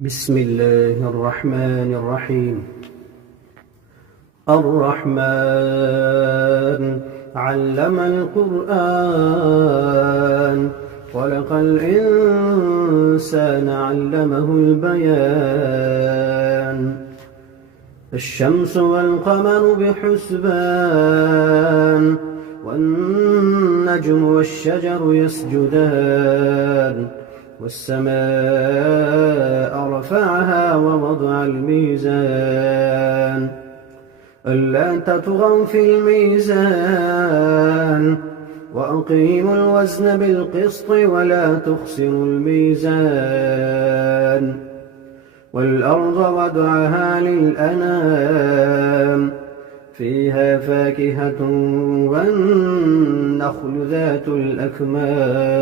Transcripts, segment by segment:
بسم الله الرحمن الرحيم. الرحمن علم القرآن خلق الإنسان علمه البيان. الشمس والقمر بحسبان والنجم والشجر يسجدان والسماء رفعها ووضع الميزان ألا تطغوا في الميزان وأقيموا الوزن بالقسط ولا تخسروا الميزان والأرض وضعها للأنام فيها فاكهة والنخل ذات الأكمام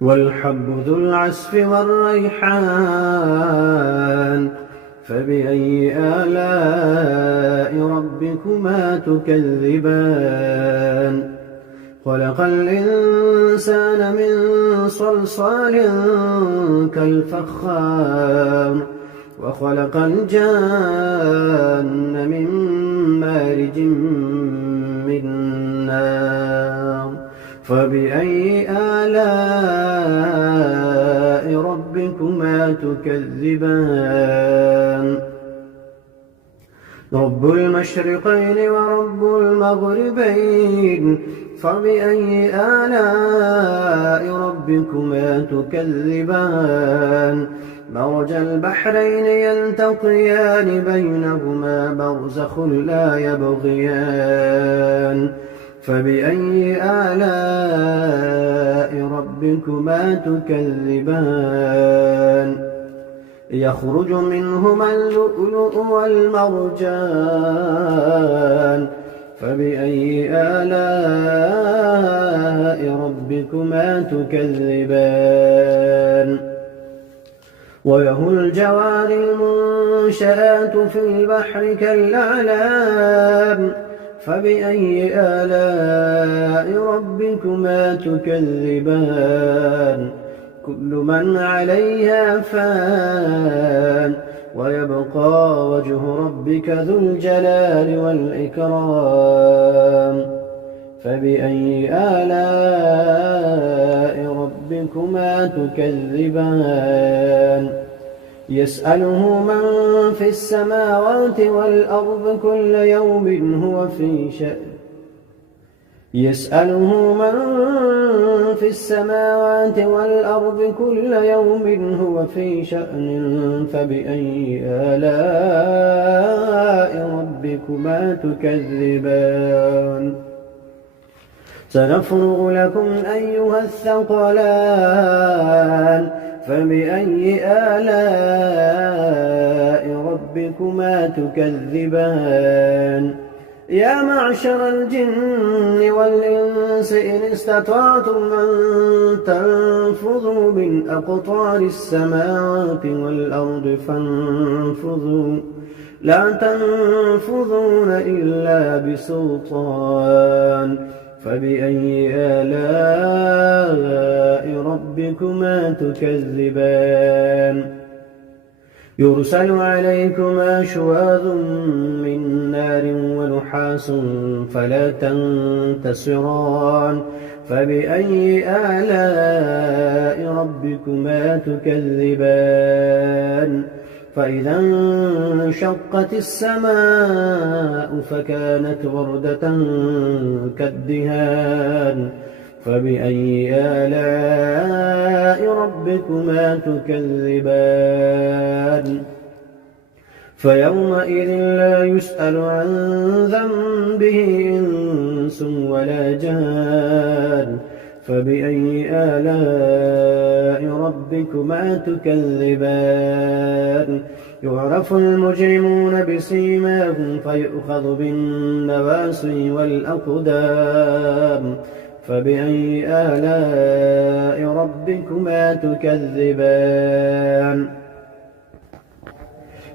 والحب ذو العصف والريحان فبأي آلاء ربكما تكذبان. خلق الإنسان من صلصال كالفخار وخلق الجان من مارج من نار فبأي آلاء ربكما تكذبان. رب المشرقين ورب المغربين فبأي آلاء ربكما تكذبان. مرج البحرين يلتقيان بينهما برزخ لا يبغيان فبأي آلاء ربكما تكذبان. يخرج منهما اللؤلؤ والمرجان فبأي آلاء ربكما تكذبان. وله الجوار المنشآت في البحر كالأعلام فبأي آلاء ربكما تكذبان. كل من عليها فان ويبقى وجه ربك ذو الجلال والإكرام فبأي آلاء ربكما تكذبان. يسأله من في السماوات والأرض كل يوم هو في شأن. يسأله من في السماوات والأرض كل يوم هو في شأن فبأي آلاء ربكما تكذبان. سنفرغ لكم أيها الثقلان فبأي آلاء ربكما تكذبان. يا معشر الجن والإنس إن استطعتم أن تنفذوا من أقطار السماوات والأرض فانفذوا لا تنفذون إلا بسلطان فبأي آلاء ربكما تكذبان. يرسل عليكما شواظ من نار ونحاس فلا تنتصران فبأي آلاء ربكما تكذبان. فإذا انشقت السماء فكانت وردة كالدهان فبأي آلاء ربكما تكذبان. فيومئذ لا يسأل عن ذنبه إنس ولا جان فبأي آلاء ربكما تكذبان. يعرف المجرمون بسيماهم فيؤخذ بالنواصي والأقدام فبأي آلاء ربكما تكذبان.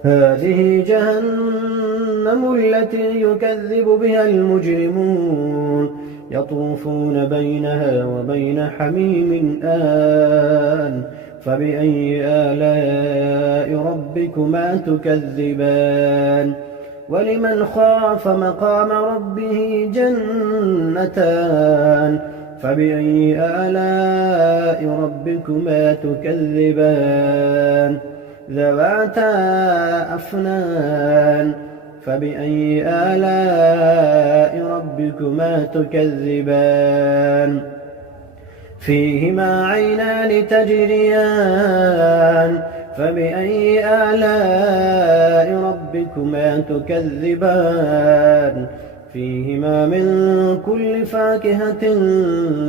هذه جهنم التي يكذب بها المجرمون يطوفون بينها وبين حميم آن فبأي آلاء ربكما تكذبان ولمن خاف مقام ربه جنتان فبأي آلاء ربكما تكذبان ذواتا أفنان فبأي آلاء ربكما تكذبان فيهما عينان تجريان فبأي آلاء ربكما تكذبان فيهما من كل فاكهة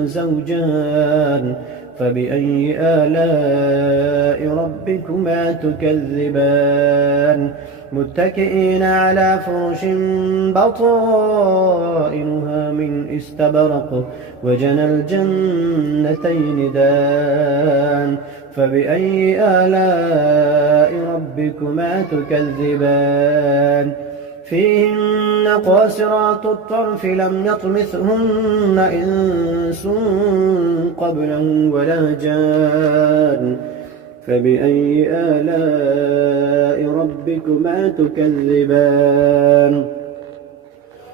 زوجان فبأي آلاء ربكما تكذبان متكئين على فرش بطائنها من استبرق وجنى الجنتين دان فبأي آلاء ربكما تكذبان فيهن قاصرات الطرف لم يطمثهن إنس قبلهم ولا جان فبأي آلاء ربكما تكذبان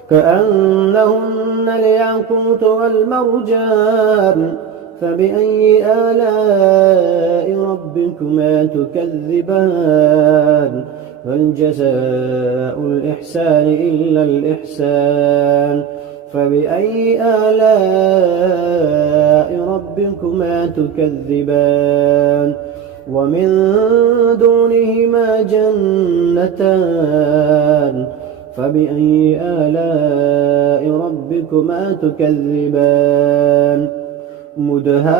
كأنهن الياقوت والمرجان فبأي آلاء ربكما تكذبان هل جزاء الإحسان إلا الإحسان فبأي آلاء ربكما تكذبان ومن دونهما جنتان فبأي آلاء ربكما تكذبان مدهامتان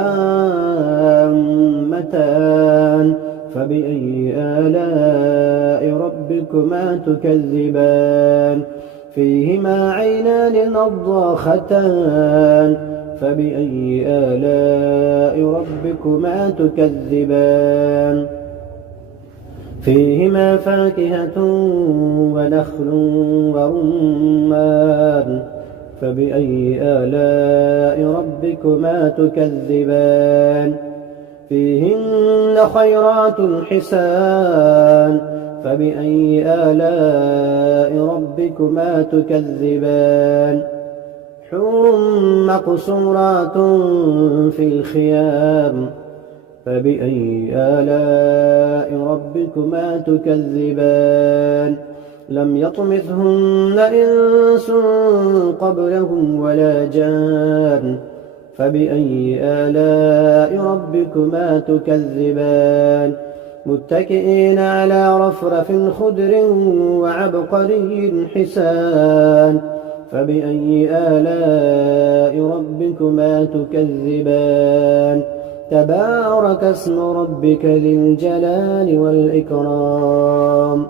فبأي آلاء ربكما تكذبان فيهما عينان نضاختان فبأي آلاء ربكما تكذبان فيهما فاكهة ونخل ورمان فبأي آلاء ربكما تكذبان فيهن خيرات حسان فبأي آلاء ربكما تكذبان حور مقصورات في الخيام فبأي آلاء ربكما تكذبان لم يطمثهن إنس قبلهم ولا جان فبأي آلاء ربكما تكذبان متكئين على رفرف خضر وعبقري حسان فبأي آلاء ربكما تكذبان تبارك اسم ربك ذي الجلال والإكرام